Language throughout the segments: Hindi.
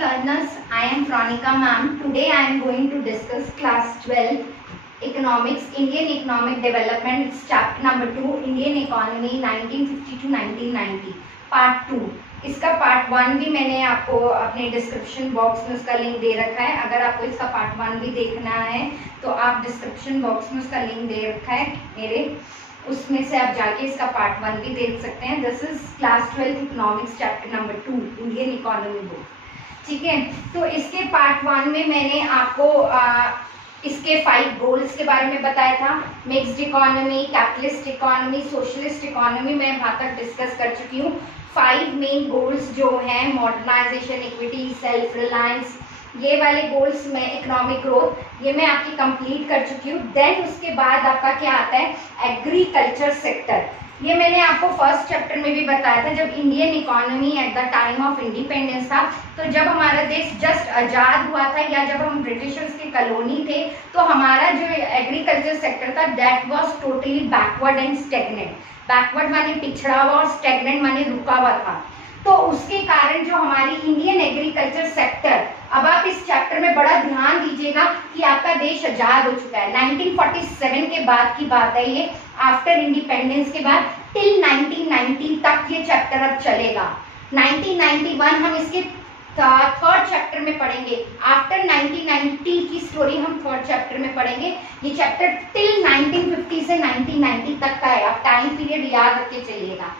learners, I am Fronica ma'am. Today I am going to discuss class 12 economics, Indian economic development. It's chapter number 2, Indian economy 1950 to 1990, part 2. इसका पार्ट 1 भी मैंने आपको अपने डिस्क्रिप्शन बॉक्स में उसका लिंक दे रखा है. अगर आपको इसका पार्ट 1 भी देखना है तो आप डिस्क्रिप्शन बॉक्स में उसका लिंक दे रखा है मेरे, उसमें से आप जाके इसका पार्ट 1 भी देख सकते हैं. This is class 12 economics chapter number 2 Indian economy book. ठीक है, तो इसके पार्ट 1 में मैंने आपको इसके 5 गोल्स के बारे में बताया था. Mixed economy, capitalist economy, socialist economy मैं वहाँ तक डिस्कस कर चुकी हूँ. 5 मेन गोल्स जो हैं, मॉडर्नाइजेशन, इक्विटी, सेल्फ रिलायंस, ये वाले गोल्स में इकोनॉमिक ग्रोथ, ये मैं आपकी कंप्लीट कर चुकी हूँ. देन उसके बाद आपका क्या आता है, एग्रीकल्चर सेक्टर. ये मैंने आपको फर्स्ट चैप्टर में भी बताया था. जब Indian economy at the time of independence था, तो जब हमारा देश जस्ट आज़ाद हुआ था या जब हम ब्रिटिशर्स की कॉलोनी थे, तो हमारा जो एग्रीकल्चर सेक्टर था that was totally backward and stagnant. Backward माने पिछड़ा हुआ और स्टेगनेंट माने रुका हुआ था. तो उसके कारण जो हमारी इंडियन एग्रीकल्चर सेक्टर, अब आप इस चैप्टर में बड़ा ध्यान दीजिएगा कि आपका देश आजाद हो चुका है. 1947 के बाद की बात है ये, आफ्टर इंडिपेंडेंस के बाद टिल 1990 तक ये चैप्टर अब चलेगा. 1991 हम इसके थर्ड चैप्टर में पढ़ेंगे. आफ्टर 1990 की स्टोरी हम थर्ड चैप्टर में पढ़ेंगे. ये चैप्टर टिल 1950 से 1990 तक का है. आप टाइम पीरियड याद रख के चलिएगा.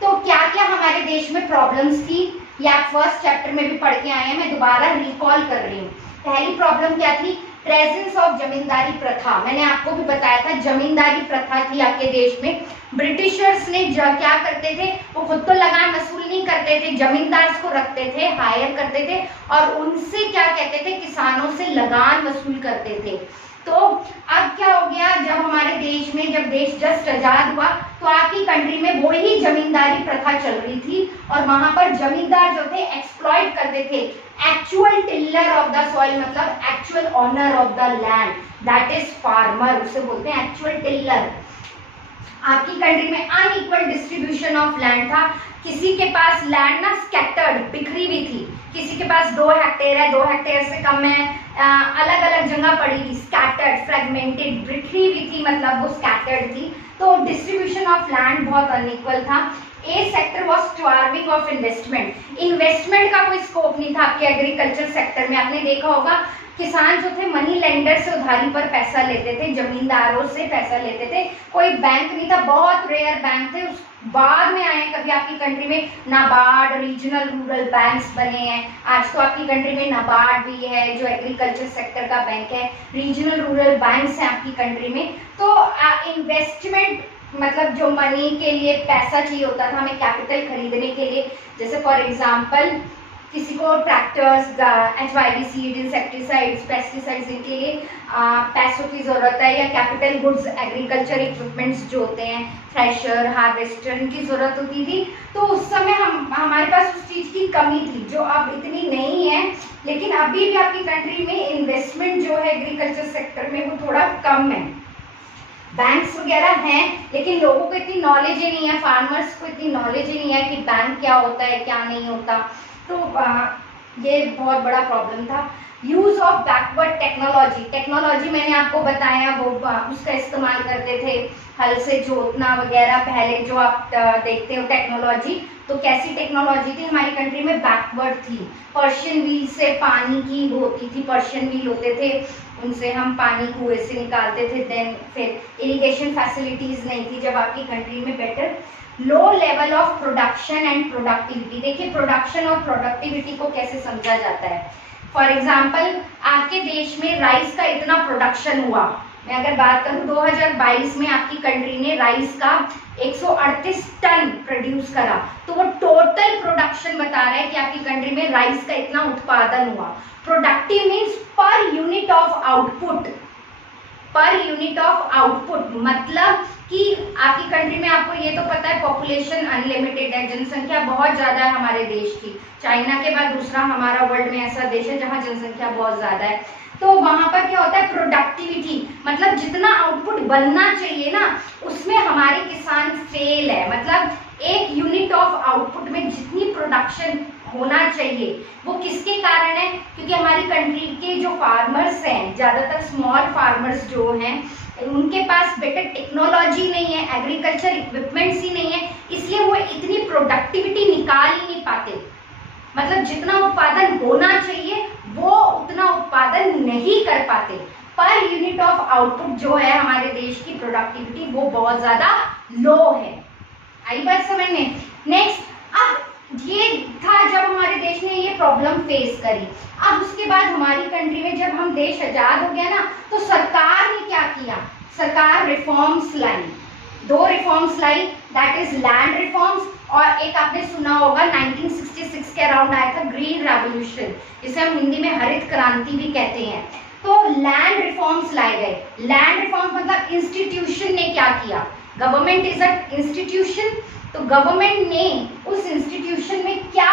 तो क्या क्या हमारे देश में प्रॉब्लम्स थी, ये आप फर्स्ट चैप्टर में भी पढ़ के आए हैं. मैं दोबारा रिकॉल कर रही हूँ. पहली प्रॉब्लम क्या थी, प्रेजेंस ऑफ जमींदारी प्रथा. मैंने आपको भी बताया था जमींदारी प्रथा थी आपके देश में. ब्रिटिशर्स ने क्या करते थे, वो खुद तो लगान वसूल नहीं करते थे, जमींदार को रखते थे, हायर करते थे और उनसे क्या कहते थे, किसानों से लगान वसूल करते थे. तो अब क्या हो गया, जब हमारे देश में, जब देश जस्ट आजाद हुआ, तो आपकी कंट्री में वही जमींदारी प्रथा चल रही थी और वहां पर जमींदार जो थे एक्सप्लॉइट करते थे. Actual tiller of the soil मतलब actual owner of the land, that is farmer, उसे बोलते हैं एक्चुअल टिलर. आपकी कंट्री में अनइक्वल डिस्ट्रीब्यूशन ऑफ लैंड था. किसी के पास लैंड ना स्कैटर्ड, बिखरी हुई थी. किसी के पास 2 हेक्टेयर है, 2 हेक्टेयर से कम है, अलग अलग जगह पड़ी थी. स्कैटर्ड, फ्रेगमेंटेड, बिखरी हुई थी, मतलब वो स्कैटर्ड थी. तो डिस्ट्रीब्यूशन ऑफ लैंड बहुत अनइक्वल था. A sector was starving of investment. Investment का कोई स्कोप नहीं था आपके एग्रीकल्चर सेक्टर में. आपने देखा होगा किसान जो थे मनी लेंडर से उधारी पर पैसा लेते थे, जमींदारों से पैसा लेते थे. कोई बैंक नहीं था, बहुत रेयर बैंक थे. उस बाद में आए कभी आपकी कंट्री में नाबार्ड, रीजनल रूरल बैंक्स बने हैं. आज तो आपकी कंट्री में नाबार्ड भी है जो एग्रीकल्चर सेक्टर का बैंक है, रीजनल रूरल बैंक्स हैं आपकी कंट्री में. तो इन्वेस्टमेंट मतलब जो मनी के लिए पैसा चाहिए होता था हमें कैपिटल खरीदने के लिए, जैसे फॉर एग्जांपल किसी को tractors, HYV seed, insecticides, pesticides, इनके लिए पैसों की ज़रूरत है, या कैपिटल गुड्स, एग्रीकल्चर इक्विपमेंट्स जो होते हैं, थ्रेशर, हार्वेस्टर, इनकी ज़रूरत होती थी. तो उस समय हमारे पास उस चीज़ की कमी थी जो अब इतनी नहीं है. लेकिन अभी भी आपकी कंट्री में इन्वेस्टमेंट जो है एग्रीकल्चर सेक्टर में वो थोड़ा कम है. बैंक्स वगैरह हैं लेकिन लोगों को इतनी नॉलेज ही नहीं है, फार्मर्स को इतनी नॉलेज ही नहीं है कि बैंक क्या होता है क्या नहीं होता. तो ये बहुत बड़ा प्रॉब्लम था. Use of backward technology. Technology मैंने आपको बताया, वो उसका इस्तेमाल करते थे, हल से जोतना वगैरह. पहले जो आप देखते हो टेक्नोलॉजी, तो कैसी टेक्नोलॉजी थी हमारी कंट्री में, बैकवर्ड थी. पर्शियन व्हील से पानी की होती थी, पर्शियन व्हील होते थे, उनसे हम पानी कुएं से निकालते थे. देन फिर इरिगेशन फैसिलिटीज नहीं थी जब आपकी कंट्री में. Better low level of production and productivity. देखिए प्रोडक्शन और प्रोडक्टिविटी को कैसे समझा जाता है. फॉर एग्जाम्पल आपके देश में राइस का इतना प्रोडक्शन हुआ. मैं अगर बात करूं 2022 में आपकी कंट्री ने राइस का 138 टन प्रोड्यूस करा, तो वो टोटल प्रोडक्शन बता रहा है कि आपकी कंट्री में राइस का इतना उत्पादन हुआ. प्रोडक्टिव मीन्स पर यूनिट ऑफ आउटपुट. पर यूनिट ऑफ आउटपुट मतलब कि आपकी कंट्री में, आपको ये तो पता है पॉपुलेशन अनलिमिटेड है, जनसंख्या बहुत ज़्यादा है हमारे देश की. चाइना के बाद दूसरा हमारा वर्ल्ड में ऐसा देश है जहाँ जनसंख्या बहुत ज़्यादा है. तो वहाँ पर क्या होता है, प्रोडक्टिविटी मतलब जितना आउटपुट बनना चाहिए ना, उसमें हमारे किसान फेल है. मतलब एक यूनिट ऑफ आउटपुट में जितनी प्रोडक्शन होना चाहिए। वो किसके कारण है? क्योंकि हमारी कंट्री के जो फार्मर्स हैं, ज़्यादातर स्मॉल फार्मर्स जो हैं, उनके पास बेटर टेक्नोलॉजी नहीं है, एग्रीकल्चर इक्विपमेंट्स ही नहीं है, इसलिए वो इतनी प्रोडक्टिविटी निकाल ही नहीं पाते। मतलब जितना उत्पादन होना चाहिए वो उतना उत्पादन नहीं कर पाते। पर यूनिट ऑफ आउटपुट जो है हमारे देश की प्रोडक्टिविटी वो बहुत ज्यादा लो है। आई बात समझ में? नेक्स्ट, अब ये था जब हमारे देश ने ये प्रॉब्लम फेस करी। अब उसके बाद हमारी कंट्री में जब हम देश आजाद हो गया ना, तो सरकार ने क्या किया? सरकार reforms lie, 2 reforms lie, that is land reforms, और एक आपने सुना होगा 1966 के अराउंड आया था ग्रीन रेवोल्यूशन, जिसे हम हिंदी में हरित क्रांति भी कहते हैं। तो लैंड रिफॉर्म्स लाए गए। लैंड रिफॉर्म्स मतलब इंस्टीट्यूशन ने क्या किया? गवर्नमेंट इज अ इंस्टीट्यूशन, तो गवर्नमेंट ने उस इंस्टीट्यूशन में क्या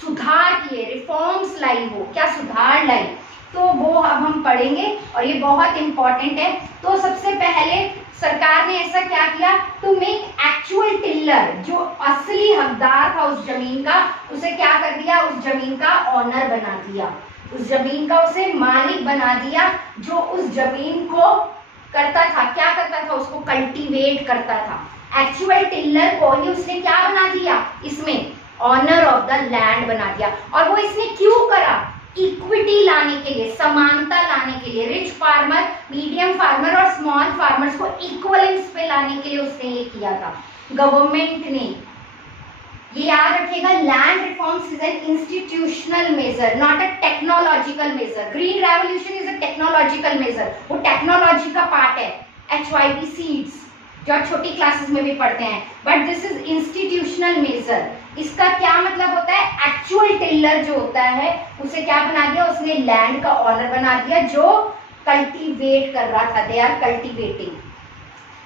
सुधार किए, रिफॉर्म्स लाई, वो क्या सुधार लाई, तो वो अब हम पढ़ेंगे और ये बहुत इंपॉर्टेंट है। तो सबसे पहले सरकार ने ऐसा क्या किया? टू मेक एक्चुअल टिलर, जो असली हकदार था उस जमीन का, उसे क्या कर दिया? उस जमीन का ऑनर बना दिया, उस जमीन का उसे मालिक बना दिया, जो उस जमीन को करता था, क्या करता था? उसको कल्टीवेट करता था। एक्चुअल टिलर को ही उसने क्या बना दिया? इसमें ऑनर ऑफ द लैंड बना दिया। और वो इसने क्यों करा? इक्विटी लाने के लिए, समानता लाने के लिए, रिच फार्मर, मीडियम फार्मर और स्मॉल फार्मर्स को इक्वलेंस पे लाने के लिए उसने ये किया था गवर्नमेंट ने। ये याद रखिएगा, land reforms is an institutional measure, not a technological measure. Green revolution is a technological measure, वो टेक्नोलॉजी का पार्ट है, HYV सीड्स जो आप छोटी क्लासेस में भी पढ़ते हैं, but this is institutional measure. इसका क्या मतलब होता है? एक्चुअल टिलर जो होता है उसे क्या बना दिया? उसने लैंड का ऑनर बना दिया, जो कल्टीवेट कर रहा था, दे आर कल्टीवेटिंग।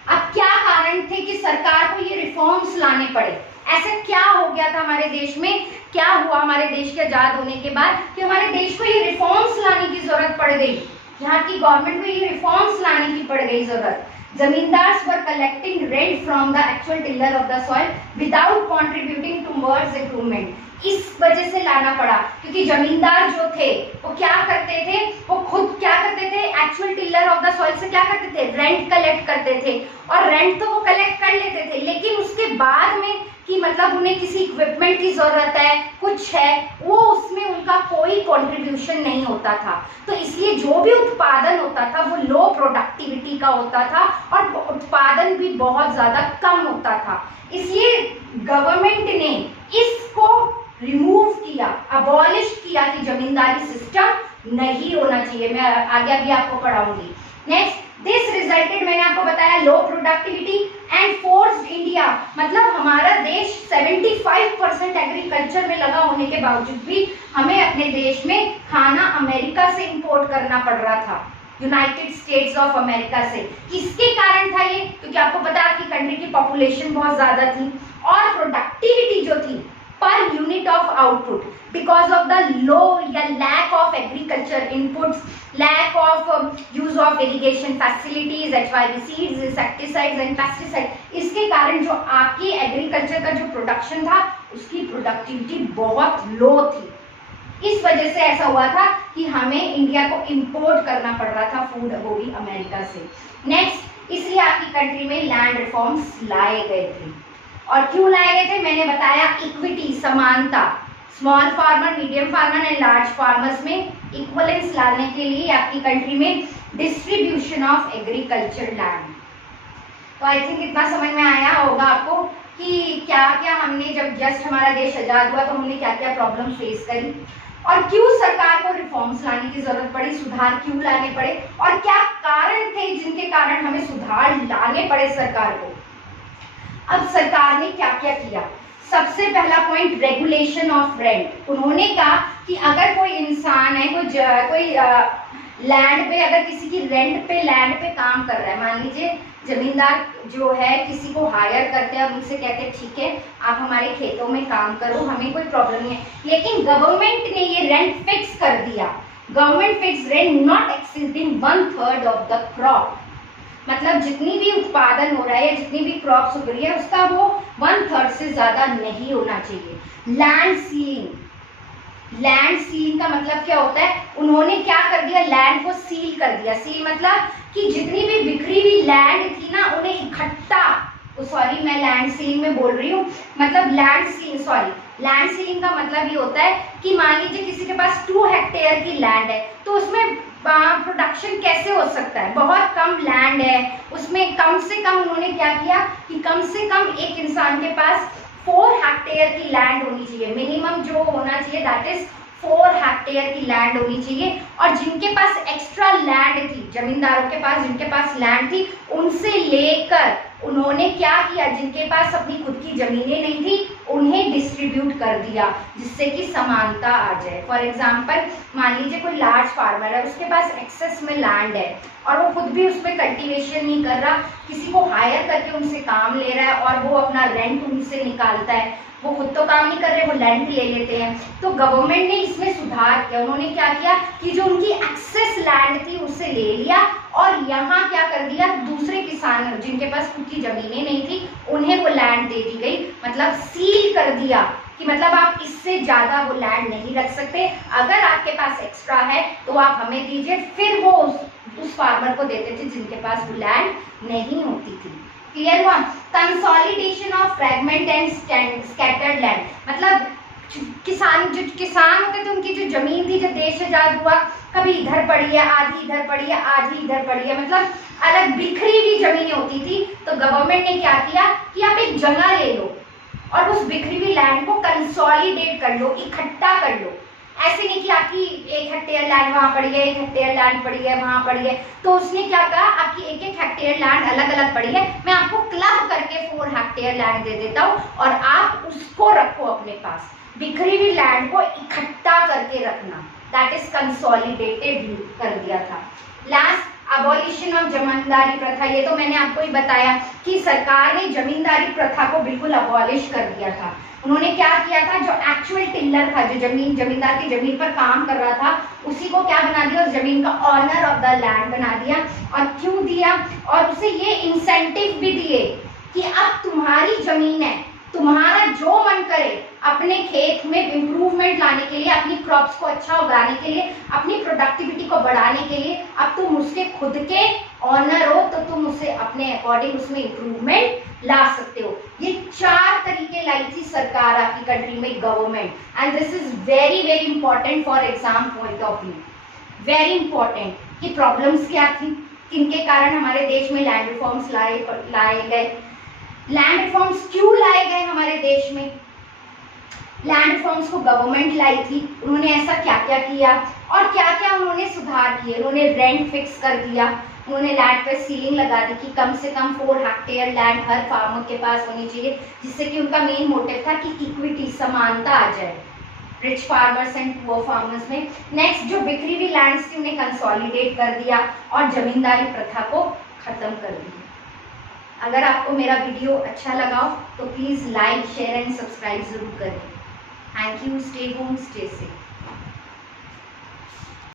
अब क्या कारण थे कि सरकार को ये रिफॉर्म्स लाने पड़े? ऐसा क्या हो गया था हमारे देश में? क्या हुआ हमारे देश के आजाद होने के बाद कि हमारे देश को ये रिफॉर्म्स लाने की जरूरत पड़ गई? यहाँ की गवर्नमेंट को ये रिफॉर्म्स लाने की पड़ गई जरूरत। Zamindars were collecting rent from the actual tiller of the soil without contributing towards improvement. इस वजह से लाना पड़ा क्योंकि जमींदार जो थे वो क्या करते थे? वो खुद क्या करते थे? Actual tiller of the soil से क्या करते थे? रेंट कलेक्ट करते थे, और रेंट तो वो कलेक्ट कर लेते थे, लेकिन उसके बाद में कि मतलब उन्हें किसी इक्विपमेंट की जरूरत है, कुछ है, वो उसमें उनका कोई कंट्रीब्यूशन नहीं होता था। तो इसलिए जो भी उत्पादन होता था वो लो प्रोडक्टिविटी का होता था और उत्पादन भी बहुत ज्यादा कम होता था। इसलिए गवर्नमेंट ने इसको रिमूव किया, अबॉलिश किया कि जमींदारी सिस्टम नहीं होना चाहिए। मैं आगे अभी आपको पढ़ाऊंगी। नेक्स्ट, दिस रिजल्टेड, मैंने आपको बताया, लो प्रोडक्टिविटी एंड फोर्स्ड इंडिया, मतलब हमारा देश 75% एग्रीकल्चर में लगा होने के बावजूद भी हमें अपने देश में खाना अमेरिका से इंपोर्ट करना पड़ रहा था, यूनाइटेड स्टेट्स ऑफ अमेरिका से। किसके कारण था ये? क्योंकि आपको पता है आपकी कंट्री की पॉपुलेशन बहुत ज्यादा थी और प्रोडक्टिविटी जो थी per unit of output, because of the low या lack of agriculture inputs, lack of use of irrigation facilities, HYV seeds, insecticides and pesticide, इसके कारण जो आपकी एग्रीकल्चर का जो प्रोडक्शन था उसकी प्रोडक्टिविटी बहुत लो थी। इस वजह से ऐसा हुआ था कि हमें इंडिया को इंपोर्ट करना पड़ रहा था फूड, वो भी अमेरिका से। नेक्स्ट, इसलिए आपकी कंट्री में लैंड रिफॉर्म्स लाए गए थे। और क्यों लाए गए थे? मैंने बताया, इक्विटी, समानता, small farmer, medium farmer and large farmers में इक्वलेंस लाने के लिए आपकी कंट्री में डिस्ट्रीब्यूशन ऑफ एग्रीकल्चर लैंड। तो आई थिंक इतना समझ में आया होगा आपको कि क्या क्या हमने जब जस्ट हमारा देश आजाद हुआ तो हमने क्या क्या प्रॉब्लम फेस करी और क्यों सरकार को रिफॉर्म्स लाने की जरूरत पड़ी, सुधार क्यों लाने पड़े और क्या कारण थे जिनके कारण हमें सुधार लाने पड़े सरकार को। अब सरकार ने क्या क्या किया? सबसे पहला पॉइंट, रेगुलेशन ऑफ रेंट। उन्होंने कहा कि अगर कोई इंसान है, कोई लैंड पे, अगर किसी की रेंट पे लैंड पे काम कर रहा है, मान लीजिए जमींदार जो है किसी को हायर करते हैं और उनसे कहते हैं ठीक है आप हमारे खेतों में काम करो, हमें कोई प्रॉब्लम नहीं है, लेकिन गवर्नमेंट ने ये रेंट फिक्स कर दिया। Government fix rent not exceeding 1/3 of the crop, मतलब जितनी भी उत्पादन हो रहा है या जितनी भी क्रॉप्स उग रही है उसका वो 1/3 से ज्यादा नहीं होना चाहिए। लैंड सीलिंग, लैंड सीलिंग का मतलब क्या होता है, उन्होंने क्या कर दिया, लैंड को सील कर दिया। सील मतलब कि जितनी भी बिखरी हुई लैंड थी ना, उन्हें इकट्ठा, सॉरी मैं लैंड सीलिंग में बोल रही हूँ, मतलब लैंड सीलिंग का मतलब ये होता है कि मान लीजिए किसी के पास 2 हेक्टेयर की लैंड है, तो उसमें प्रोडक्शन कैसे हो सकता है, बहुत कम लैंड है, उसमें कम से कम उन्होंने क्या किया कि कम से कम एक इंसान के पास 4 हेक्टेयर की लैंड होनी चाहिए, मिनिमम जो होना चाहिए दैट इज 4 हेक्टेयर की लैंड होनी चाहिए। और जिनके पास एक्स्ट्रा लैंड थी, जमींदारों के पास जिनके पास लैंड थी, उनसे लेकर उन्होंने क्या किया, जिनके पास अपनी खुद की जमीनें नहीं थी उन्हें डिस्ट्रीब्यूट कर दिया, जिससे कि समानता आ जाए। फॉर एग्जाम्पल मान लीजिए कोई लार्ज फार्मर है, उसके पास एक्सेस में लैंड है और वो खुद भी उसमें कल्टीवेशन नहीं कर रहा, किसी को हायर करके उनसे काम ले रहा है और वो अपना रेंट उनसे निकालता है, वो खुद तो काम नहीं कर रहे, वो रेंट ले लेते हैं। तो गवर्नमेंट ने इसमें सुधार किया, उन्होंने क्या किया कि जो उनकी एक्सेस लैंड थी उसे ले लिया और यहाँ क्या कर दिया, दूसरे किसान जिनके पास खुद की जमीनें नहीं थी उन्हें वो लैंड दे दी गई, मतलब सील कर दिया कि मतलब आप इससे ज्यादा वो लैंड नहीं रख सकते, अगर आपके पास एक्स्ट्रा है तो आप हमें दीजिए। फिर वो उस फार्मर को देते थे जिनके पास वो लैंड नहीं होती थी। क्लियर हुआ? Consolidation of fragment and scattered land, मतलब जो किसान होते थे उनकी जो जमीन थी, जब देश आजाद हुआ कभी इधर पड़ी है, आधी इधर पड़ी है, आधी इधर पड़ी है, मतलब अलग बिखरी हुई जमीनें होती थी। तो गवर्नमेंट ने क्या किया कि आप एक जगह ले लो और उस बिखरी हुई लैंड को कंसोलिडेट कर लो, इकट्ठा कर लो। ऐसे नहीं कि आपकी 1 हेक्टेयर लैंड वहां पड़ी है, 1 हेक्टेयर लैंड पड़ी है वहां पड़ी है, तो उसने क्या कहा आपकी 1-1 हेक्टेयर लैंड अलग अलग पड़ी है, मैं आपको क्लब करके 4 हेक्टेयर लैंड दे देता हूँ और आप उसको रखो अपने पास। बिखरी हुई लैंड को इकट्ठा करके रखना, दैट इज कंसोलिडेटेड कर दिया था। लास्ट, अबॉलिशन ऑफ जमींदारी प्रथा, ये तो मैंने आपको ही बताया कि सरकार ने जमींदारी प्रथा को बिल्कुल अबॉलिश कर दिया था। उन्होंने क्या किया था, जो एक्चुअल टिलर था, जो जमींदार की जमीन पर काम कर रहा था, उसी को क्या बना दिया, उस जमीन का ऑनर ऑफ द लैंड बना दिया। और क्यों दिया, और उसे ये इंसेंटिव भी दिए कि अब तुम्हारी जमीन है, तुम्हारा जो मन करे अपने खेत में इम्प्रूवमेंट लाने के लिए, अपनी क्रॉप्स को अच्छा उगाने के लिए, अपनी प्रोडक्टिविटी को बढ़ाने के लिए, अब तुम उसके खुद के ऑनर हो, तो तुम उसे अपने अकॉर्डिंग उसमें इम्प्रूवमेंट ला सकते हो। ये 4 तरीके लाई थी सरकार आपकी कंट्री में, government, and this is very very important for exam point of view, very important कि प्रॉब्लम्स क्या थी, किनके कारण हमारे देश में लैंड रिफॉर्म्स लाए गए, लैंड रिफॉर्म्स क्यों लाए गए हमारे देश में, लैंड रिफॉर्म्स को गवर्नमेंट लाई थी, उन्होंने ऐसा क्या क्या किया और क्या क्या उन्होंने सुधार किए। उन्होंने रेंट फिक्स कर दिया, उन्होंने लैंड पे सीलिंग लगा दी कि कम से कम 4 हेक्टेयर लैंड हर फार्मर के पास होनी चाहिए, जिससे कि उनका मेन मोटिव था कि इक्विटी, समानता आ जाए rich farmers and poor farmers में। नेक्स्ट, जो बिखरी हुई लैंड्स थी उन्हें कंसोलिडेट कर दिया और जमींदारी प्रथा को खत्म कर दिया। अगर आपको मेरा वीडियो अच्छा लगा तो please like, share and subscribe जरूर करें। Thank you, stay home, stay safe.